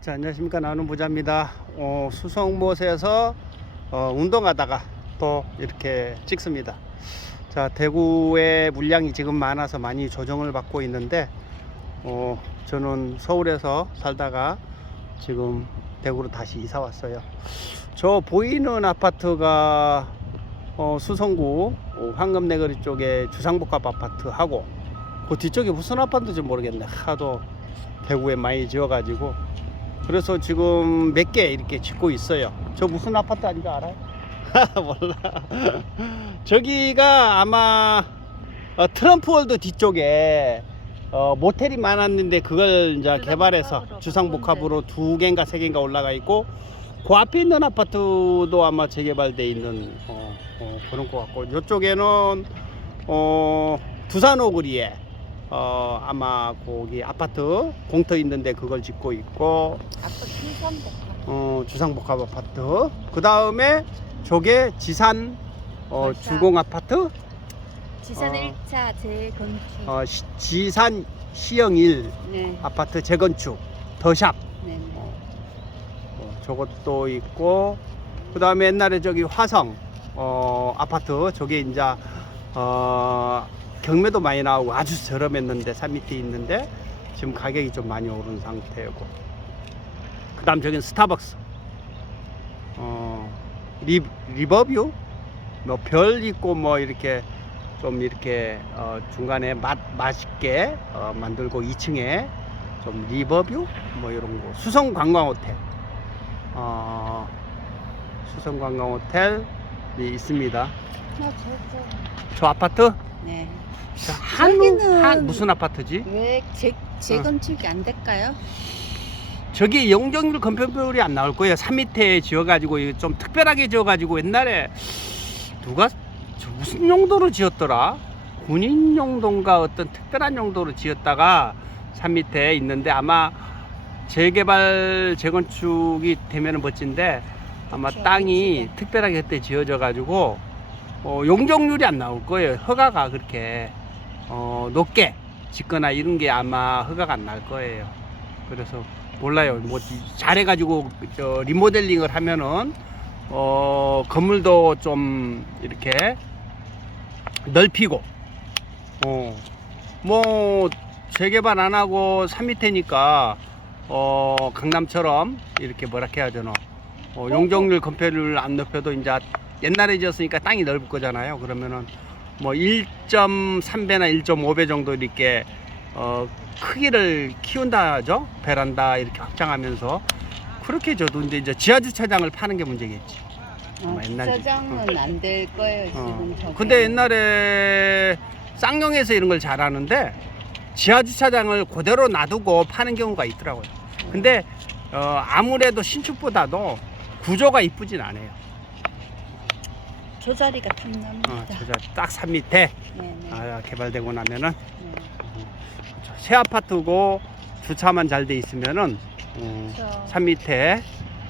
자, 안녕하십니까. 나는 부자입니다. 수성못에서 운동하다가 또 이렇게 찍습니다. 자, 대구에 물량이 지금 많아서 많이 조정을 받고 있는데 저는 서울에서 살다가 지금 대구로 다시 이사 왔어요. 저 보이는 아파트가 수성구 황금내거리 쪽에 주상복합 아파트하고 그 뒤쪽에 무슨 아파트인지 모르겠네. 하도 대구에 많이 지어가지고 그래서 지금 몇 개 이렇게 짓고 있어요. 저 무슨 아파트 아닌지 알아요? 몰라. 저기가 아마 트럼프월드 뒤쪽에 모텔이 많았는데 그걸 이제 개발해서 주상복합으로 2개인가 3개인가 올라가 있고, 그 앞에 있는 아파트도 아마 재개발돼 있는 그런 것 같고, 이쪽에는 두산오거리에 아마 거기 아파트 공터 있는데 그걸 짓고 있고, 주상복합 아파트. 그 다음에 저게 지산 주공 아파트. 지산 1차 재건축. 지산 시형 1 네. 아파트 재건축 더샵. 네. 저것도 있고, 그 다음에 옛날에 저기 화성 아파트, 저게 이제 경매도 많이 나오고 아주 저렴했는데 산 밑에 있는데 지금 가격이 좀 많이 오른 상태고, 그 다음 저기는 스타벅스, 리버뷰 뭐 별 있고 뭐 이렇게 좀 이렇게 중간에 맛있게 만들고 2층에 좀 리버뷰 뭐 이런 거, 수성관광호텔, 수성관광호텔이 있습니다. 저 아파트? 네. 한 무슨 아파트지? 왜 재건축이 안 될까요? 저기 영종률 건폐율이 안 나올 거예요. 산 밑에 지어가지고 좀 특별하게 지어가지고, 옛날에 누가 무슨 용도로 지었더라? 군인 용도인가 어떤 특별한 용도로 지었다가 산 밑에 있는데, 아마 재개발 재건축이 되면 멋진데 아마 땅이 특별하게 그때 지어져 가지고 용적률이 안 나올 거예요. 허가가 그렇게 높게 짓거나 이런 게 아마 허가가 안 날 거예요. 그래서 몰라요. 뭐 잘해가지고 리모델링을 하면은 건물도 좀 이렇게 넓히고, 뭐 재개발 안 하고 산 밑에니까 강남처럼 이렇게 뭐라 해야 되나, 용적률 건폐율을 안 높여도 이제 옛날에 지었으니까 땅이 넓을 거잖아요. 그러면은 뭐 1.3배나 1.5배 정도 이렇게 크기를 키운다죠. 베란다 이렇게 확장하면서 그렇게 줘도 이제 지하 주차장을 파는 게 문제겠지. 주차장은 안 될 거예요 지금. 근데 옛날에 쌍용에서 이런 걸 잘하는데 지하 주차장을 그대로 놔두고 파는 경우가 있더라고요. 근데 아무래도 신축보다도 구조가 이쁘진 않아요. 저 자리가 탐납니다. 딱 산 밑에 개발되고 나면은 새 아파트고 주차만 잘 돼 있으면은 산 밑에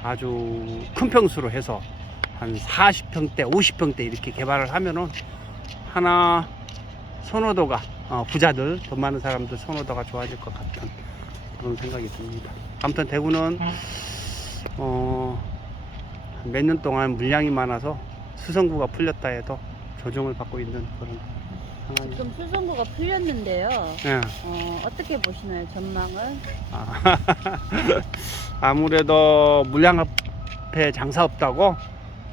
아주 큰 평수로 해서 한 40평대 50평대 이렇게 개발을 하면은 하나 선호도가 부자들, 돈 많은 사람들 선호도가 좋아질 것 같은 그런 생각이 듭니다. 아무튼 대구는 몇 년 동안 물량이 많아서 수성구가 풀렸다 해도 조정을 받고 있는 그런 상황입니다. 지금 수성구가 풀렸는데요. 예. 어떻게 보시나요, 전망은? 아무래도 물량 앞에 장사 없다고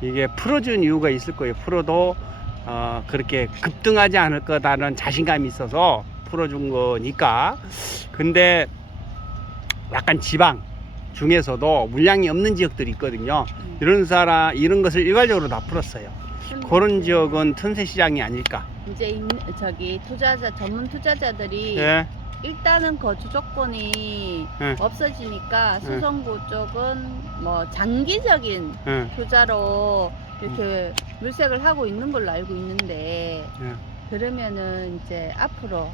이게 풀어준 이유가 있을 거예요. 풀어도 그렇게 급등하지 않을 거다는 자신감이 있어서 풀어준 거니까. 근데 약간 지방 중에서도 물량이 없는 지역들이 있거든요. 이런 것을 일괄적으로 다 풀었어요. 그런 지역은 틈새 시장이 아닐까. 이제 저기 전문 투자자들이 일단은 거주 조건이 없어지니까 수성구 쪽은 뭐 장기적인 투자로 이렇게 물색을 하고 있는 걸로 알고 있는데, 그러면은 이제 앞으로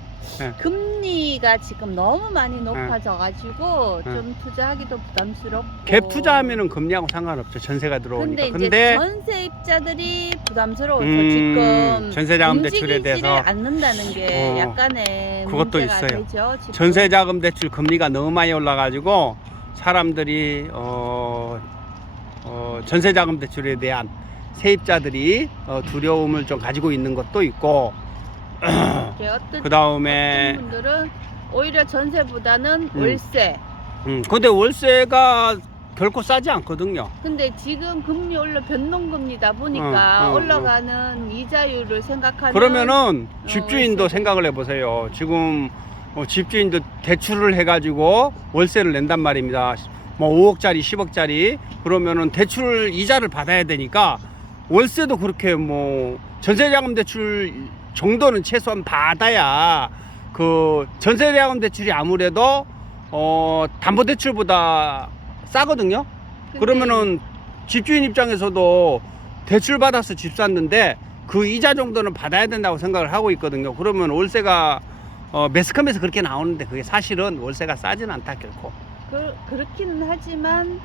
금리가 지금 너무 많이 높아져가지고 좀 투자하기도 부담스럽고. 갭 투자하면은 금리하고 상관없죠. 전세가 들어오니까. 근데 이제 전세입자들이 부담스러워서 지금 전세자금 대출에 대해서 않는다는 게 약간의 그것도 문제가 있어요. 되죠, 지금. 전세자금 대출 금리가 너무 많이 올라가지고 사람들이 전세자금 대출에 대한 세입자들이 두려움을 좀 가지고 있는 것도 있고 그 다음에 어떤 분들은 오히려 전세보다는 월세. 근데 월세가 결코 싸지 않거든요. 근데 지금 금리 올라 변동금리다 보니까 올라가는 이자율을 생각하면 그러면은 집주인도 월세. 생각을 해보세요. 지금 집주인도 대출을 해가지고 월세를 낸단 말입니다. 뭐 5억짜리 10억짜리 그러면은 대출 이자를 받아야 되니까 월세도 그렇게 뭐 전세자금 대출 정도는 최소한 받아야 그 전세자금 대출이 아무래도 담보대출보다 싸거든요. 그러면은 집주인 입장에서도 대출 받아서 집 샀는데 그 이자 정도는 받아야 된다고 생각을 하고 있거든요. 그러면 월세가 매스컴에서 그렇게 나오는데 그게 사실은 월세가 싸지는 않다 결코. 그렇기는 하지만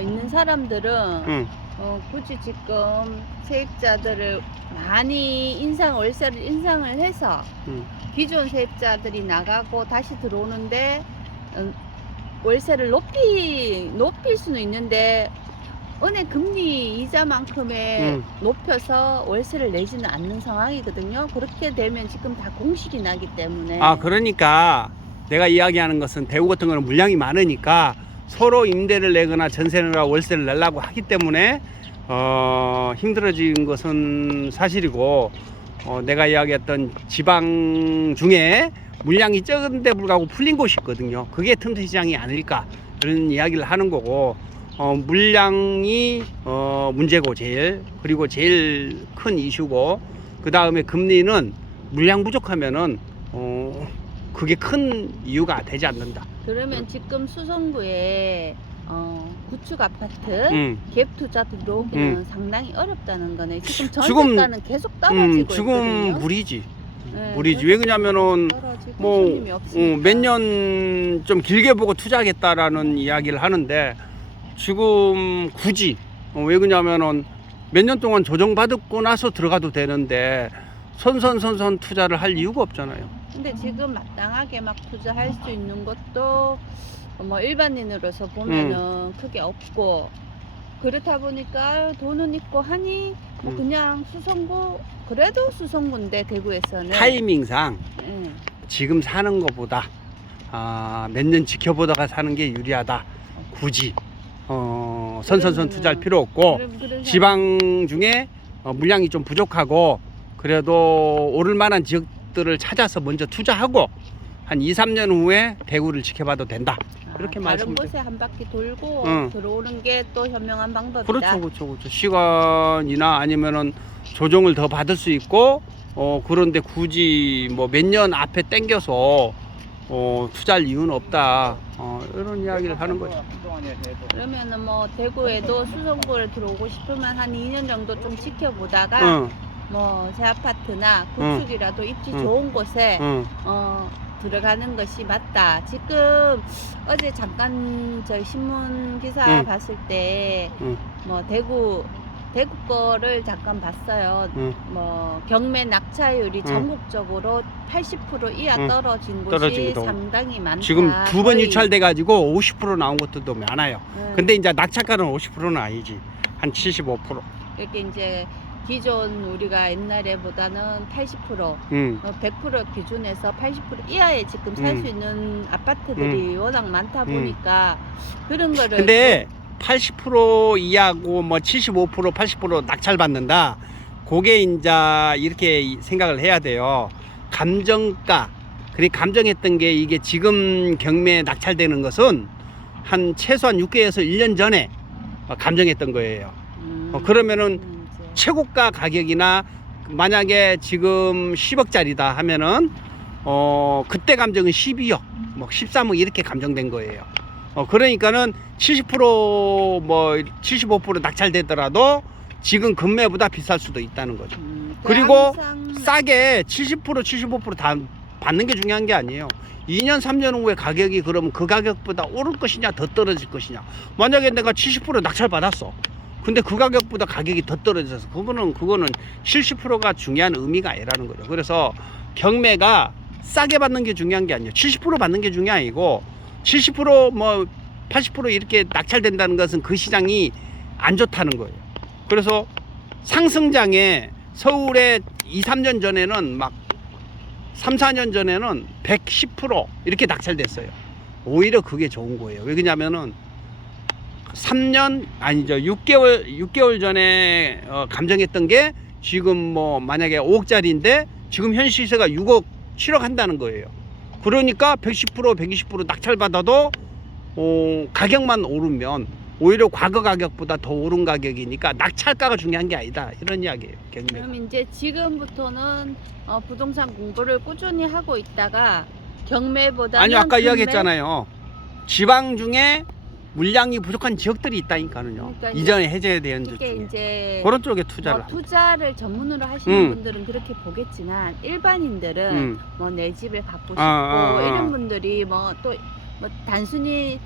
있는 사람들은 굳이 지금 세입자들을 많이 월세를 인상을 해서 기존 세입자들이 나가고 다시 들어오는데 월세를 높일 수는 있는데 은행 금리 이자만큼의 높여서 월세를 내지는 않는 상황이거든요. 그렇게 되면 지금 다 공실이 나기 때문에. 그러니까 내가 이야기하는 것은 대구 같은 거는 물량이 많으니까 서로 임대를 내거나 전세를 내거나 월세를 내려고 하기 때문에 힘들어진 것은 사실이고 내가 이야기했던 지방 중에 물량이 적은데 불구하고 풀린 곳이 있거든요. 그게 틈새 시장이 아닐까 그런 이야기를 하는 거고 물량이 문제고 그리고 제일 큰 이슈고 그 다음에 금리는 물량 부족하면은 그게 큰 이유가 되지 않는다. 그러면 지금 수성구에 구축 아파트 갭 투자 들어오기는 상당히 어렵다는 거네. 지금 전세가는 계속 떨어지고 지금 있거든요. 무리지. 네, 무리지. 왜 그러냐면은 몇 년 좀 길게 보고 투자하겠다라는 이야기를 하는데 지금 굳이 왜 그러냐면은 몇 년 동안 조정받고 나서 들어가도 되는데 선선 투자를 할 이유가 없잖아요. 근데 지금 마땅하게 막 투자할 수 있는 것도 뭐 일반인으로서 보면은 크게 없고 그렇다 보니까 돈은 있고 하니 뭐 그냥 수성구 그래도 수성구인데 대구에서는 타이밍상 지금 사는 것보다 몇 년 지켜보다가 사는 게 유리하다. 굳이 선선 투자할 필요 없고 지방 중에 물량이 좀 부족하고 그래도 오를 만한 지역들을 찾아서 먼저 투자하고 한 2-3년 후에 대구를 지켜봐도 된다. 이렇게 다른 곳에 한 바퀴 돌고 들어오는 게 또 현명한 방법이다. 그렇죠. 시간이나 아니면은 조정을 더 받을 수 있고 그런데 굳이 뭐 몇 년 앞에 땡겨서 투자할 이유는 없다. 이런 이야기를 하는 거죠. 그러면은 뭐 대구에도 수성구를 들어오고 싶으면 한 2년 정도 좀 지켜보다가 뭐 새 아파트나 구축이라도 입지 좋은 곳에 들어가는 것이 맞다. 지금 어제 잠깐 저희 신문 기사 봤을 때 뭐 대구 거를 잠깐 봤어요. 뭐 경매 낙찰율이 전국적으로 80% 이하 떨어진 곳이 상당히 많다. 지금 2번 유찰돼 가지고 50% 나온 것들도 많아요. 근데 이제 낙찰가는 50%는 아니지. 한 75%. 이렇게 이제 기존 우리가 옛날에보다는 80%, 100% 기준에서 80% 이하에 지금 살 수 있는 아파트들이 워낙 많다 보니까 그런 거를. 근데 80% 이하고 뭐 75%, 80% 낙찰 받는다. 그게 이제 이렇게 생각을 해야 돼요. 감정가. 그리고 감정했던 게 이게 지금 경매에 낙찰되는 것은 한 최소한 6개월에서 1년 전에 감정했던 거예요. 그러면은 최고가 가격이나 만약에 지금 10억짜리다 하면은 그때 감정은 12억, 뭐 13억 이렇게 감정된 거예요. 그러니까는 70%뭐 75% 낙찰되더라도 지금 금매보다 비쌀 수도 있다는 거죠. 그리고 싸게 70% 75% 다 받는 게 중요한 게 아니에요. 2년 3년 후에 가격이 그러면 그 가격보다 오를 것이냐 더 떨어질 것이냐. 만약에 내가 70% 낙찰 받았어. 근데 그 가격보다 가격이 더 떨어져서 그거는 70%가 중요한 의미가 아니라는 거죠. 그래서 경매가 싸게 받는 게 중요한 게 아니에요. 70% 받는 게 중요한 게 아니고 70% 뭐 80% 이렇게 낙찰된다는 것은 그 시장이 안 좋다는 거예요. 그래서 상승장에 서울에 2, 3년 전에는 막 3, 4년 전에는 110% 이렇게 낙찰됐어요. 오히려 그게 좋은 거예요. 왜 그러냐면은 6개월 전에 감정했던 게 지금 뭐 만약에 5억짜리인데 지금 현 시세가 6억, 7억 한다는 거예요. 그러니까 110%, 120% 낙찰받아도 가격만 오르면 오히려 과거 가격보다 더 오른 가격이니까 낙찰가가 중요한 게 아니다. 이런 이야기예요. 경매. 그럼 이제 지금부터는 부동산 공부를 꾸준히 하고 있다가 경매보다는 아니 아까 금매? 이야기했잖아요. 지방 중에 물량이 부족한 지역들이 있다니까요. 그러니까 이전에 해줘야 되는 데 이게 중에 이제 그런 쪽에 투자를 뭐 투자를 전문으로 하시는 분들은 그렇게 보겠지만 일반인들은 뭐 내 집을 갖고 싶고 이런 분들이 뭐 또 뭐 단순히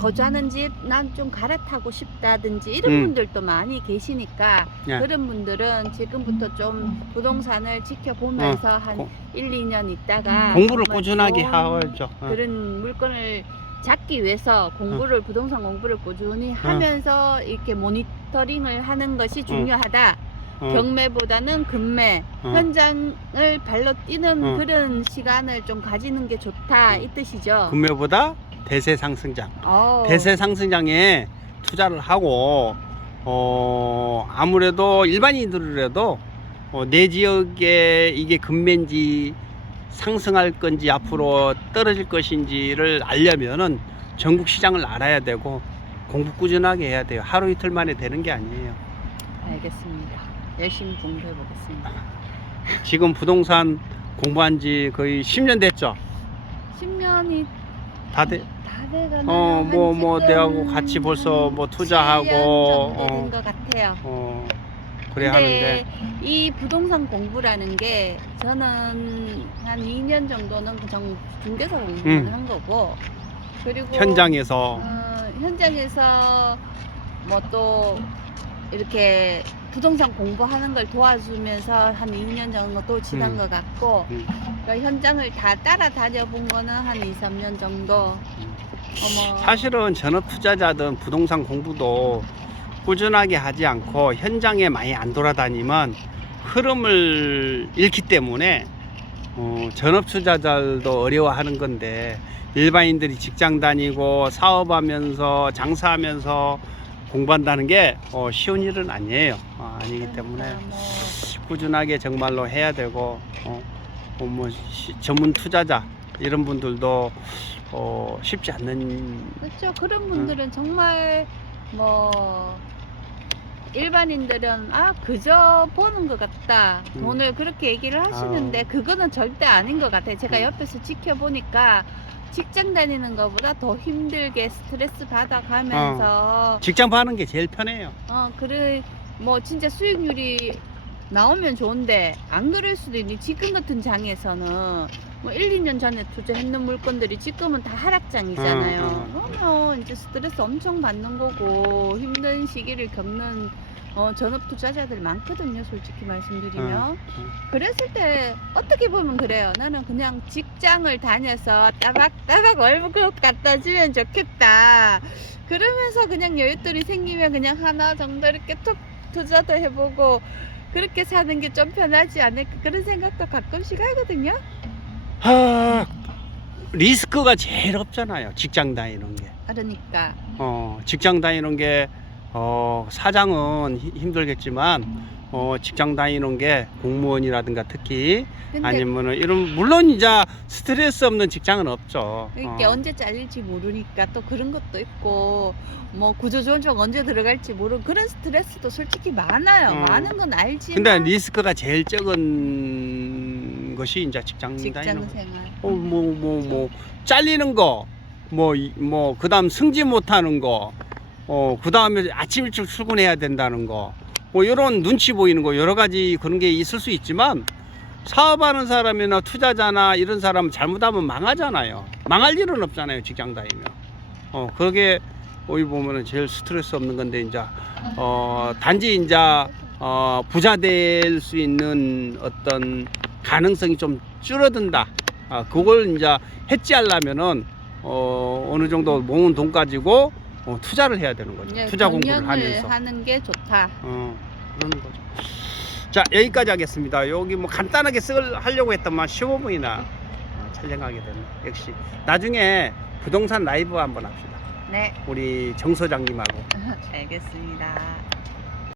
거주하는 집 난 좀 갈아타고 싶다든지 이런 분들도 많이 계시니까 예. 그런 분들은 지금부터 좀 부동산을 지켜보면서 한 1, 2년 있다가 공부를 정말 꾸준하게 좋은 하죠. 그런 물건을 잡기 위해서 부동산 공부를 꾸준히 하면서 이렇게 모니터링을 하는 것이 중요하다. 경매보다는 금매, 현장을 발로 뛰는 그런 시간을 좀 가지는 게 좋다 이 뜻이죠. 금매보다 대세 상승장. 어. 대세 상승장에 투자를 하고 아무래도 일반인들이라도 내 지역에 이게 금매인지 상승할 건지 앞으로 떨어질 것인지를 알려면은 전국 시장을 알아야 되고 공부 꾸준하게 해야 돼요. 하루 이틀 만에 되는 게 아니에요. 알겠습니다. 열심히 공부해 보겠습니다. 지금 부동산 공부한 지 거의 10년 됐죠. 10년이 다 돼가나요? 뭐 내하고 같이 벌써 뭐 투자하고 7년 정도 된 것 같아요. 그래 하는데 이 부동산 공부라는 게 저는 한 2년 정도는 그냥 중개사 공부만 한 거고 그리고 현장에서 뭐 또 이렇게 부동산 공부하는 걸 도와주면서 한 2년 정도 또 지난 것 같고 그러니까 현장을 다 따라다녀 본 거는 한 2, 3년 정도. 사실은 전업 투자자든 부동산 공부도 꾸준하게 하지 않고 현장에 많이 안 돌아다니면 흐름을 잃기 때문에 전업 투자자들도 어려워하는 건데 일반인들이 직장 다니고 사업하면서 장사하면서 공부한다는 게 쉬운 일은 아니에요. 아니기 때문에 꾸준하게 정말로 해야 되고 전문 투자자 이런 분들도 쉽지 않는. 그렇죠. 그런 분들은 정말 뭐 일반인들은 그저 보는 것 같다 돈을 그렇게 얘기를 하시는데 그거는 절대 아닌 것 같아요. 제가 옆에서 지켜보니까 직장 다니는 것보다 더 힘들게 스트레스 받아가면서 직장 파는 게 제일 편해요. 그래 뭐 진짜 수익률이 나오면 좋은데 안 그럴 수도 있니. 지금 같은 장에서는 뭐 1, 2년 전에 투자했는 물건들이 지금은 다 하락장이잖아요. 그러면 이제 스트레스 엄청 받는 거고 힘든 시기를 겪는 전업 투자자들 많거든요. 솔직히 말씀드리면. 그랬을 때 어떻게 보면 그래요. 나는 그냥 직장을 다녀서 따박따박 월급 갖다 주면 좋겠다. 그러면서 그냥 여윳돈이 생기면 그냥 하나 정도 이렇게 툭 투자도 해보고 그렇게 사는 게 좀 편하지 않을까 그런 생각도 가끔씩 하거든요. 리스크가 제일 없잖아요. 직장 다니는 게. 그러니까 직장 다니는 게 사장은 힘들겠지만 직장 다니는 게 공무원이라든가 특히 아니면은 이런 물론 이제 스트레스 없는 직장은 없죠. 이게 언제 잘릴지 모르니까 또 그런 것도 있고 뭐 구조조정 언제 들어갈지 모르고 그런 스트레스도 솔직히 많아요. 많은 건 알지만 근데 리스크가 제일 적은 것이 이제 직장 다니는 거. 생활. 뭐 잘리는 거 뭐 그다음 승진 못하는 거 그다음에 아침 일찍 출근해야 된다는 거 뭐 이런 눈치 보이는 거 여러 가지 그런 게 있을 수 있지만 사업하는 사람이나 투자자나 이런 사람은 잘못하면 망하잖아요. 망할 일은 없잖아요. 직장 다니면. 그게 어디 보면은 제일 스트레스 없는 건데 이제 단지 이제 부자 될 수 있는 어떤 가능성이 좀 줄어든다. 그걸 이제 해지하려면은 어느 정도 모은 돈 가지고 투자를 해야 되는 거죠. 이제 투자 공부를 경영을 하면서. 하는 게 좋다. 그러는 거죠. 자, 여기까지 하겠습니다. 여기 뭐 간단하게 하려고 했더만 15분이나 촬영하게 됐네. 역시 나중에 부동산 라이브 한번 합시다. 네, 우리 정 소장님하고. 알겠습니다.